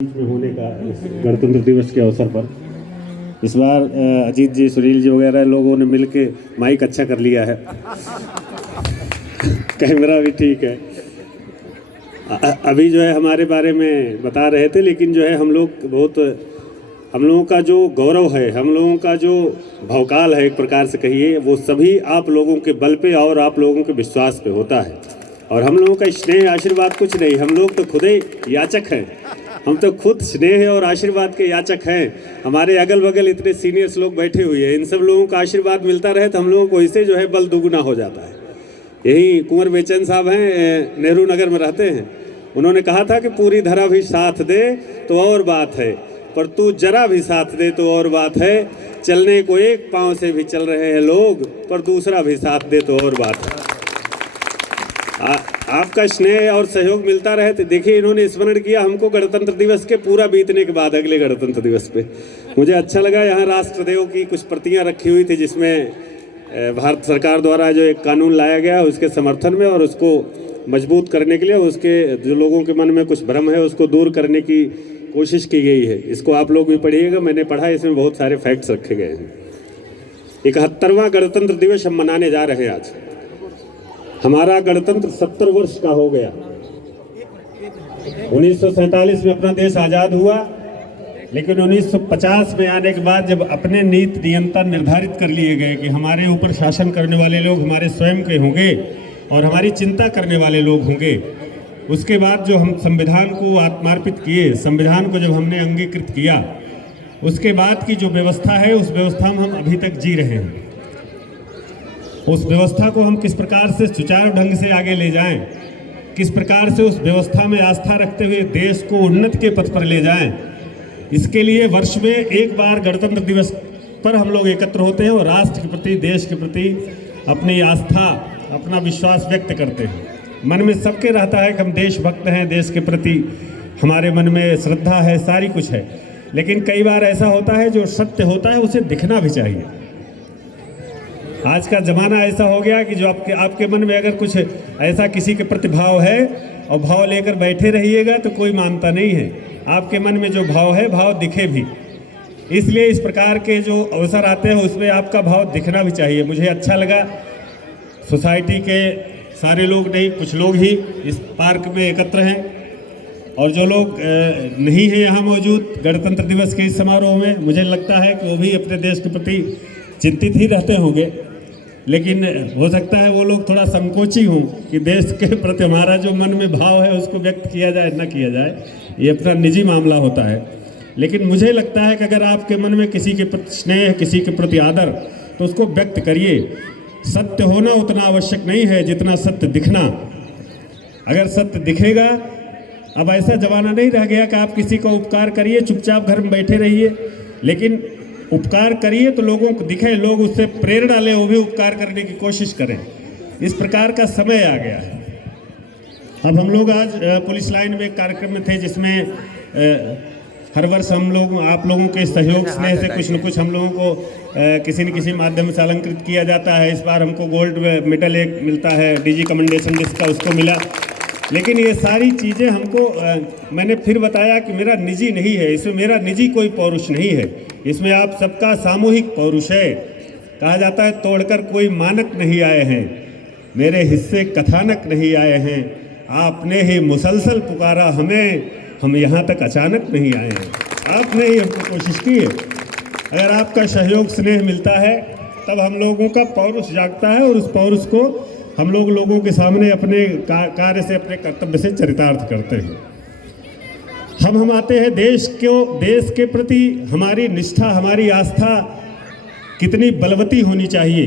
बीच में होने का इस गणतंत्र दिवस के अवसर पर इस बार अजीत जी, सुनील जी वगैरह लोगों ने मिलके माइक अच्छा कर लिया है। कैमरा भी ठीक है। अभी जो है हमारे बारे में बता रहे थे, लेकिन जो है हम लोगों का जो गौरव है, हम लोगों का जो भौकाल है, एक प्रकार से कहिए, वो सभी आप लोगों के बल पे और आप लोगों के विश्वास पे होता है। और हम लोगों का स्नेह आशीर्वाद कुछ नहीं, हम लोग तो खुद ही याचक हैं। हम तो खुद स्नेह और आशीर्वाद के याचक हैं। हमारे अगल बगल इतने सीनियर्स लोग बैठे हुए हैं, इन सब लोगों का आशीर्वाद मिलता रहे तो हम लोगों को इससे जो है बल दुगुना हो जाता है। यही कुंवर बेचैन साहब हैं, नेहरू नगर में रहते हैं। उन्होंने कहा था कि पूरी धरा भी साथ दे तो और बात है, पर तू जरा भी साथ दे तो और बात है। चलने को एक पाँव से भी चल रहे हैं लोग, पर दूसरा भी साथ दे तो और बात है। आपका स्नेह और सहयोग मिलता रहे तो देखिए, इन्होंने स्मरण किया हमको गणतंत्र दिवस के पूरा बीतने के बाद अगले गणतंत्र दिवस पे। मुझे अच्छा लगा, यहाँ राष्ट्रदेव की कुछ प्रतियां रखी हुई थी, जिसमें भारत सरकार द्वारा जो एक कानून लाया गया उसके समर्थन में और उसको मजबूत करने के लिए, उसके जो लोगों के मन में कुछ भ्रम है उसको दूर करने की कोशिश की गई है। इसको आप लोग भी पढ़िएगा, मैंने पढ़ा, इसमें बहुत सारे फैक्ट्स रखे गए हैं। 71वां गणतंत्र दिवस हम मनाने जा रहे हैं आज। हमारा गणतंत्र 70 वर्ष का हो गया। 1947 में अपना देश आज़ाद हुआ, लेकिन 1950 में आने के बाद जब अपने नीति नियंत्रण निर्धारित कर लिए गए कि हमारे ऊपर शासन करने वाले लोग हमारे स्वयं के होंगे और हमारी चिंता करने वाले लोग होंगे, उसके बाद जो हम संविधान को आत्मार्पित किए, संविधान को जब हमने अंगीकृत किया, उसके बाद की जो व्यवस्था है उस व्यवस्था में हम अभी तक जी रहे हैं। उस व्यवस्था को हम किस प्रकार से सुचारू ढंग से आगे ले जाएं, किस प्रकार से उस व्यवस्था में आस्था रखते हुए देश को उन्नति के पथ पर ले जाएं, इसके लिए वर्ष में एक बार गणतंत्र दिवस पर हम लोग एकत्र होते हैं और राष्ट्र के प्रति, देश के प्रति अपनी आस्था, अपना विश्वास व्यक्त करते हैं। मन में सबके रहता है कि हम देशभक्त हैं, देश के प्रति हमारे मन में श्रद्धा है, सारी कुछ है। लेकिन कई बार ऐसा होता है जो सत्य होता है उसे दिखना भी चाहिए। आज का ज़माना ऐसा हो गया कि जो आपके मन में अगर कुछ ऐसा किसी के प्रति भाव है और भाव लेकर बैठे रहिएगा तो कोई मानता नहीं है। आपके मन में जो भाव है, भाव दिखे भी। इसलिए इस प्रकार के जो अवसर आते हैं उसमें आपका भाव दिखना भी चाहिए। मुझे अच्छा लगा, सोसाइटी के सारे लोग नहीं, कुछ लोग ही इस पार्क में एकत्र हैं, और जो लोग नहीं हैं यहाँ मौजूद गणतंत्र दिवस के इस समारोह में, मुझे लगता है कि वो भी अपने देश के प्रति चिंतित ही रहते होंगे। लेकिन हो सकता है वो लोग थोड़ा संकोची हों कि देश के प्रति हमारा जो मन में भाव है उसको व्यक्त किया जाए न किया जाए, ये अपना निजी मामला होता है। लेकिन मुझे लगता है कि अगर आपके मन में किसी के प्रति स्नेह, किसी के प्रति आदर, तो उसको व्यक्त करिए। सत्य होना उतना आवश्यक नहीं है जितना सत्य दिखना। अगर सत्य दिखेगा, अब ऐसा जमाना नहीं रह गया कि आप किसी का उपकार करिए, चुपचाप घर में बैठे रहिए, लेकिन उपकार करिए तो लोगों को दिखे, लोग उससे प्रेरणा लें, वो भी उपकार करने की कोशिश करें। इस प्रकार का समय आ गया है। अब हम लोग आज पुलिस लाइन में एक कार्यक्रम में थे जिसमें हर वर्ष हम लोग, आप लोगों के सहयोग स्नेह से कुछ न कुछ हम लोगों को किसी न किसी माध्यम से अलंकृत किया जाता है। इस बार हमको गोल्ड मेडल एक मिलता है, डीजी कमेंडेशन जिसका उसको मिला। लेकिन ये सारी चीज़ें हमको, मैंने फिर बताया कि मेरा निजी नहीं है, इसमें मेरा निजी कोई पौरुष नहीं है, इसमें आप सबका सामूहिक पौरुष है। कहा जाता है तोड़कर कोई मानक नहीं आए हैं, मेरे हिस्से कथानक नहीं आए हैं, आपने ही मुसलसल पुकारा हमें, हम यहाँ तक अचानक नहीं आए हैं। आपने ही हमको कोशिश की है। अगर आपका सहयोग स्नेह मिलता है तब हम लोगों का पौरुष जागता है और उस पौरुष को हम लोग लोगों के सामने अपने कार्य से, अपने कर्तव्य से चरितार्थ करते हैं। हम आते हैं देश के प्रति हमारी निष्ठा, हमारी आस्था कितनी बलवती होनी चाहिए,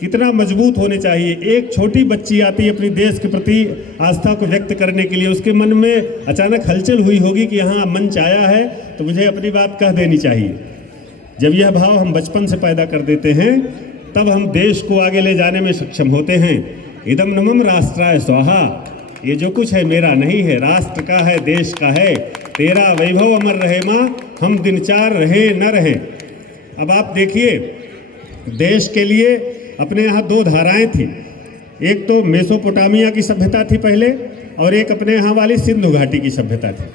कितना मजबूत होने चाहिए। एक छोटी बच्ची आती है अपनी देश के प्रति आस्था को व्यक्त करने के लिए, उसके मन में अचानक हलचल हुई होगी कि यहाँ मंच आया है तो मुझे अपनी बात कह देनी चाहिए। जब यह भाव हम बचपन से पैदा कर देते हैं तब हम देश को आगे ले जाने में सक्षम होते हैं। इदम नमम राष्ट्राय स्वाहा, ये जो कुछ है मेरा नहीं है, राष्ट्र का है, देश का है। तेरा वैभव अमर रहे माँ, हम दिन चार रहे न रहे। अब आप देखिए, देश के लिए अपने यहाँ दो धाराएं थी। एक तो मेसोपोटामिया की सभ्यता थी पहले, और एक अपने यहाँ वाली सिंधु घाटी की सभ्यता थी।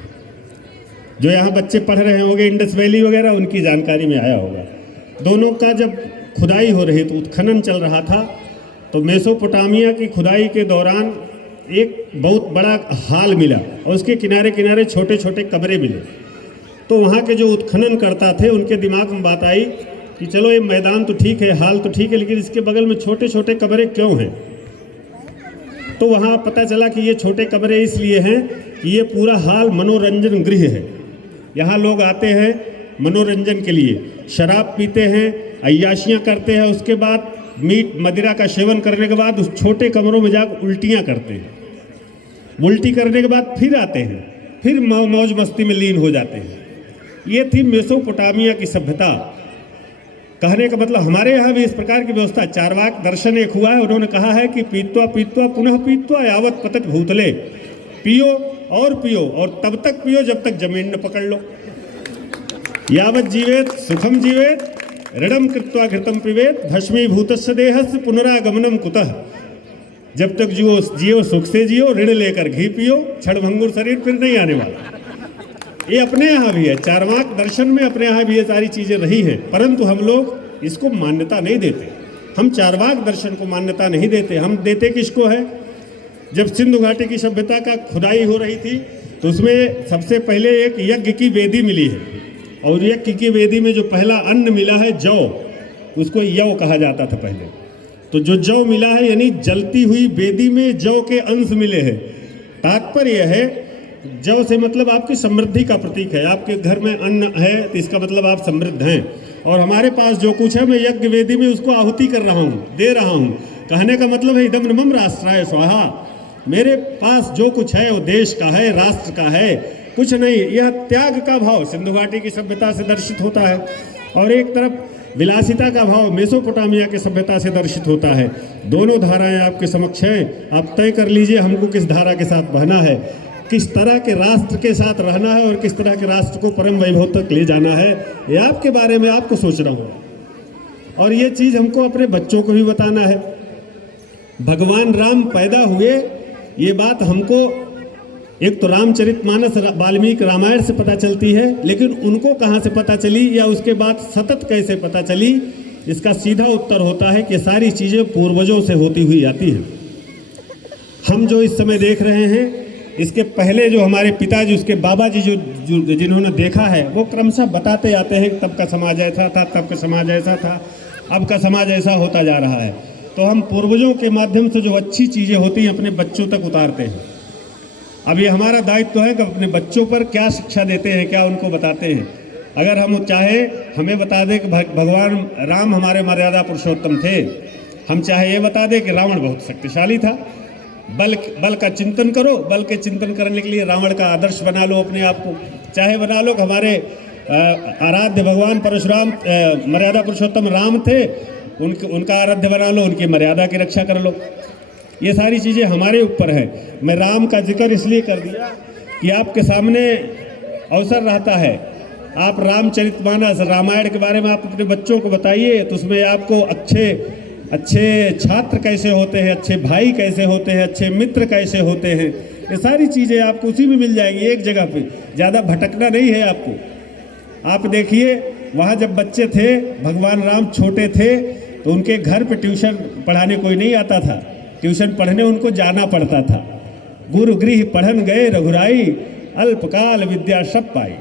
जो यहाँ बच्चे पढ़ रहे होंगे इंडस वैली वगैरह, उनकी जानकारी में आया होगा। दोनों का जब खुदाई हो रही तो उत्खनन चल रहा था, तो मेसोपोटामिया की खुदाई के दौरान एक बहुत बड़ा हाल मिला और उसके किनारे किनारे छोटे छोटे कब्रें मिले। तो वहाँ के जो उत्खनन करता थे उनके दिमाग में बात आई कि चलो ये मैदान तो ठीक है, हाल तो ठीक है, लेकिन इसके बगल में छोटे छोटे कब्रें क्यों हैं। तो वहाँ पता चला कि ये छोटे कब्रें इसलिए हैं कि ये पूरा हाल मनोरंजन गृह है। यहाँ लोग आते हैं मनोरंजन के लिए, शराब पीते हैं, अय्याशियाँ करते हैं, उसके बाद मीट मदिरा का सेवन करने के बाद उस छोटे कमरों में जाकर उल्टियाँ करते हैं। उल्टी करने के बाद फिर आते हैं, फिर मौज मस्ती में लीन हो जाते हैं। ये थी मेसोपोटामिया की सभ्यता। कहने का मतलब हमारे यहाँ भी इस प्रकार की व्यवस्था। चार्वाक दर्शन एक हुआ है, उन्होंने कहा है कि पीत्वा पीत्वा पुनः पीत्वा यावत पतत भूतले, पियो और तब तक पियो जब तक जमीन न पकड़ लो। यावत जीवेत सुखम जीवेत ऋणम कृत्वा घृतम पिबेत भस्मीभूतस्य देहस्य पुनरागमनम कुतः। जब तक जियो सुख से जियो, ऋण लेकर घी पियो, क्षणभंगुर शरीर फिर नहीं आने वाला। ये अपने यहाँ भी है, चार्वाक दर्शन में अपने यहाँ भी ये सारी चीज़ें रही हैं, परंतु हम लोग इसको मान्यता नहीं देते। हम चार्वाक दर्शन को मान्यता नहीं देते। हम देते किसको है? जब सिंधु घाटी की सभ्यता का खुदाई हो रही थी तो उसमें सबसे पहले एक यज्ञ की वेदी मिली है, और यज्ञ की वेदी में जो पहला अन्न मिला है जौ, उसको यव कहा जाता था पहले। तो जो जौ मिला है यानी जलती हुई वेदी में जौ के अंश मिले हैं। तात्पर्य है जौ से मतलब आपकी समृद्धि का प्रतीक है। आपके घर में अन्न है तो इसका मतलब आप समृद्ध हैं, और हमारे पास जो कुछ है मैं यज्ञ वेदी में उसको आहुति कर रहा हूँ, दे रहा हूँ। कहने का मतलब है इदम नमम राष्ट्राय स्वाहा, मेरे पास जो कुछ है वो देश का है, राष्ट्र का है, कुछ नहीं। यह त्याग का भाव सिंधु घाटी की सभ्यता से दर्शित होता है, और एक तरफ विलासिता का भाव मेसोपोटामिया की सभ्यता से दर्शित होता है। दोनों धाराएं आपके समक्ष हैं, आप तय कर लीजिए हमको किस धारा के साथ बहना है, किस तरह के राष्ट्र के साथ रहना है, और किस तरह के राष्ट्र को परम वैभव तक ले जाना है। ये आपके बारे में आपको सोचना होगा, और ये चीज़ हमको अपने बच्चों को भी बताना है। भगवान राम पैदा हुए ये बात हमको एक तो रामचरितमानस वाल्मीकि रामायण से पता चलती है, लेकिन उनको कहाँ से पता चली या उसके बाद सतत कैसे पता चली, इसका सीधा उत्तर होता है कि सारी चीज़ें पूर्वजों से होती हुई आती हैं। हम जो इस समय देख रहे हैं, इसके पहले जो हमारे पिताजी, उसके बाबा जी जो जिन्होंने देखा है, वो क्रमशः बताते आते हैं तब का समाज ऐसा था, तब का समाज ऐसा था, अब का समाज ऐसा होता जा रहा है। तो हम पूर्वजों के माध्यम से जो अच्छी चीज़ें होती हैं अपने बच्चों तक उतारते हैं। अब ये हमारा दायित्व है कि अपने बच्चों पर क्या शिक्षा देते हैं, क्या उनको बताते हैं। अगर हम चाहे हमें बता दें कि भगवान राम हमारे मर्यादा पुरुषोत्तम थे, हम चाहे ये बता दें कि रावण बहुत शक्तिशाली था, बल का चिंतन करो, बल के चिंतन करने के लिए रावण का आदर्श बना लो अपने आप को। चाहे बना लो कि हमारे आराध्य भगवान परशुराम मर्यादा पुरुषोत्तम राम थे, उनका आराध्य बना लो, उनकी मर्यादा की रक्षा कर लो। ये सारी चीज़ें हमारे ऊपर है। मैं राम का जिक्र इसलिए कर दिया कि आपके सामने अवसर रहता है, आप रामचरितमानस रामायण के बारे में आप अपने बच्चों को बताइए, तो उसमें आपको अच्छे छात्र कैसे होते हैं, अच्छे भाई कैसे होते हैं, अच्छे मित्र कैसे होते हैं, ये सारी चीज़ें आपको उसी में मिल जाएंगी, एक जगह पे। ज़्यादा भटकना नहीं है आपको। आप देखिए वहाँ जब बच्चे थे, भगवान राम छोटे थे, तो उनके घर पे ट्यूशन पढ़ाने कोई नहीं आता था, ट्यूशन पढ़ने उनको जाना पड़ता था। गुरु गृह पढ़न गए रघुराई, अल्पकाल विद्या सब पाई।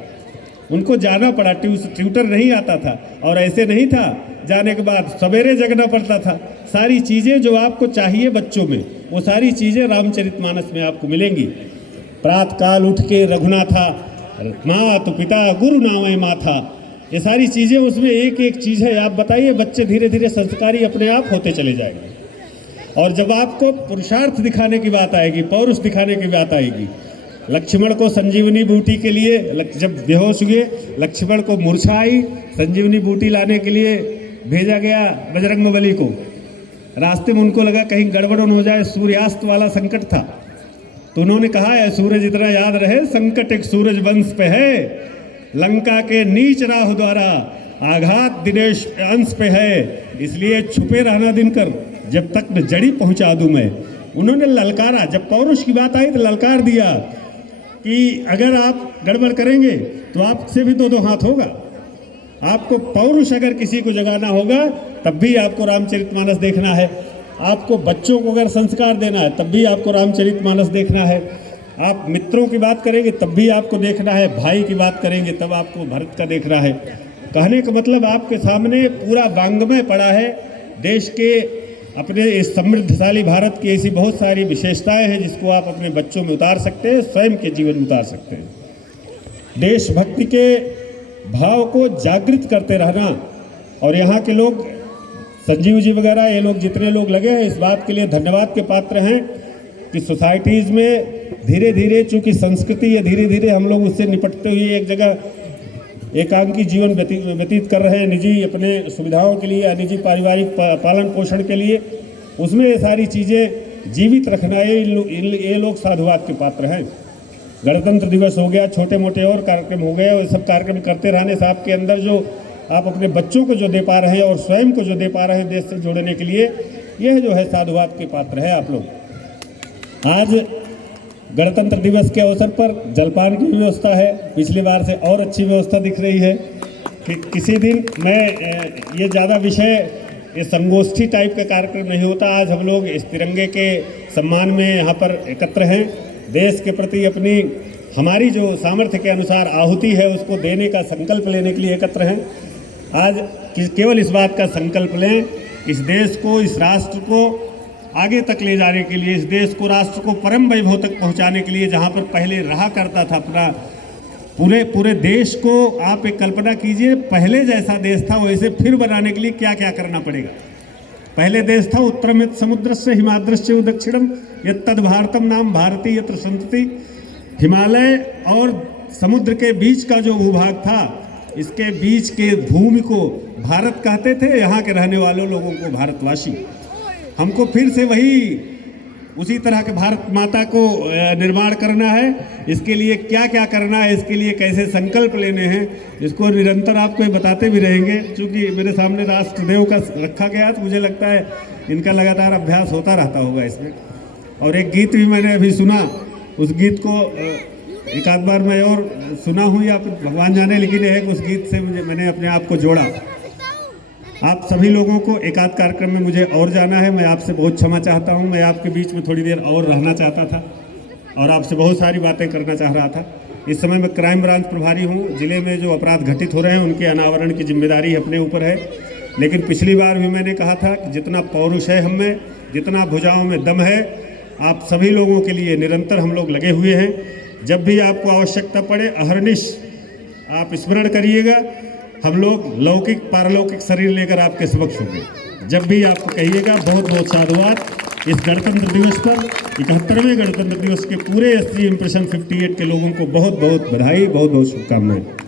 उनको जाना पड़ा, ट्यूटर नहीं आता था, और ऐसे नहीं था जाने के बाद सवेरे जगना पड़ता था। सारी चीज़ें जो आपको चाहिए बच्चों में, वो सारी चीज़ें रामचरितमानस में आपको मिलेंगी। प्रातःकाल उठ के रघुनाथा, मात पिता गुरु नामय माथा, ये सारी चीज़ें उसमें एक एक चीज़ है। आप बताइए, बच्चे धीरे धीरे संस्कारी अपने आप होते चले जाएंगे। और जब आपको पुरुषार्थ दिखाने की बात आएगी, पौरुष दिखाने की बात आएगी, लक्ष्मण को संजीवनी बूटी के लिए जब बेहोश हुए, लक्ष्मण को मूर्छा आई, संजीवनी बूटी लाने के लिए भेजा गया बजरंगबली को। रास्ते में उनको लगा कहीं गड़बड़ हो जाए, सूर्यास्त वाला संकट था, तो उन्होंने कहा है सूरज इतना याद रहे, संकट एक सूरज वंश पे है, लंका के नीच राहु द्वारा आघात दिनेश अंश पे है, इसलिए छुपे रहना दिनकर, जब तक न जड़ी पहुंचा दूं मैं। उन्होंने ललकारा, जब पौरुष की बात आई तो ललकार दिया। कि अगर आप गड़बड़ करेंगे तो आपसे भी दो हाथ होगा। आपको पौरुष अगर किसी को जगाना होगा तब भी आपको रामचरितमानस देखना है। आपको बच्चों को अगर संस्कार देना है तब भी आपको रामचरितमानस देखना है। आप मित्रों की बात करेंगे तब भी आपको देखना है। भाई की बात करेंगे तब आपको भरत का देखना है। कहने का मतलब आपके सामने पूरा वाङ्मय पड़ा है। देश के अपने इस समृद्धशाली भारत की ऐसी बहुत सारी विशेषताएं हैं जिसको आप अपने बच्चों में उतार सकते हैं, स्वयं के जीवन में उतार सकते हैं। देशभक्ति के भाव को जागृत करते रहना। और यहाँ के लोग संजीव जी वगैरह ये लोग जितने लोग लगे हैं इस बात के लिए धन्यवाद के पात्र हैं कि सोसाइटीज़ में धीरे धीरे, चूँकि संस्कृति है, धीरे धीरे हम लोग उससे निपटते हुए एक जगह एकांकी जीवन व्यतीत कर रहे हैं, निजी अपने सुविधाओं के लिए या निजी पारिवारिक पालन पोषण के लिए। उसमें ये सारी चीज़ें जीवित रखना ये लोग साधुवाद के पात्र हैं। गणतंत्र दिवस हो गया, छोटे मोटे और कार्यक्रम हो गए, और सब कार्यक्रम करते रहने से आपके अंदर जो आप अपने बच्चों को जो दे पा रहे हैं और स्वयं को जो दे पा रहे हैं देश से जोड़ने के लिए, यह जो है साधुवाद के पात्र है आप लोग। आज गणतंत्र दिवस के अवसर पर जलपान की व्यवस्था है, पिछली बार से और अच्छी व्यवस्था दिख रही है। कि किसी दिन मैं ये ज़्यादा विषय ये संगोष्ठी टाइप का कार्यक्रम नहीं होता। आज हम लोग इस तिरंगे के सम्मान में यहाँ पर एकत्र हैं। देश के प्रति अपनी हमारी जो सामर्थ्य के अनुसार आहुति है उसको देने का संकल्प लेने के लिए एकत्र हैं। आज केवल इस बात का संकल्प लें, इस देश को, इस राष्ट्र को आगे तक ले जाने के लिए, इस देश को, राष्ट्र को परम वैभव तक पहुंचाने के लिए, जहां पर पहले रहा करता था अपना पूरे देश को, आप एक कल्पना कीजिए पहले जैसा देश था वैसे फिर बनाने के लिए क्या क्या करना पड़ेगा। पहले देश था उत्तरम यत् समुद्रस्य हिमाद्रस्य दक्षिणम यत् तद् भारतम नाम भारती यत्र संतति। हिमालय और समुद्र के बीच का जो भूभाग था, इसके बीच के भूमि को भारत कहते थे, यहाँ के रहने वालों लोगों को भारतवासी। हमको फिर से वही उसी तरह के भारत माता को निर्माण करना है। इसके लिए क्या क्या करना है, इसके लिए कैसे संकल्प लेने हैं, इसको निरंतर आपको बताते भी रहेंगे। क्योंकि मेरे सामने राष्ट्रदेव का रखा गया तो मुझे लगता है इनका लगातार अभ्यास होता रहता होगा इसमें। और एक गीत भी मैंने अभी सुना, उस गीत को एक आध बार मैं और सुना हूँ या भगवान जाने, लेकिन एक उस गीत से मैंने अपने आप को जोड़ा। आप सभी लोगों को एक आध कार्यक्रम में मुझे और जाना है, मैं आपसे बहुत क्षमा चाहता हूँ। मैं आपके बीच में थोड़ी देर और रहना चाहता था और आपसे बहुत सारी बातें करना चाह रहा था। इस समय मैं क्राइम ब्रांच प्रभारी हूँ। जिले में जो अपराध घटित हो रहे हैं उनके अनावरण की जिम्मेदारी अपने ऊपर है। लेकिन पिछली बार भी मैंने कहा था कि जितना पौरुष है हम में, जितना भुजाओं में दम है, आप सभी लोगों के लिए निरंतर हम लोग लगे हुए हैं। जब भी आपको आवश्यकता पड़े अहर्निश आप स्मरण करिएगा, हम लोग लौकिक पारलौकिक शरीर लेकर आपके समक्ष होंगे। जब भी आपको कहिएगा। बहुत बहुत साधुवाद। इस गणतंत्र दिवस पर 71वें गणतंत्र दिवस के पूरे SG इम्प्रेशन 58 के लोगों को बहुत बहुत बधाई, बहुत बहुत शुभकामनाएं।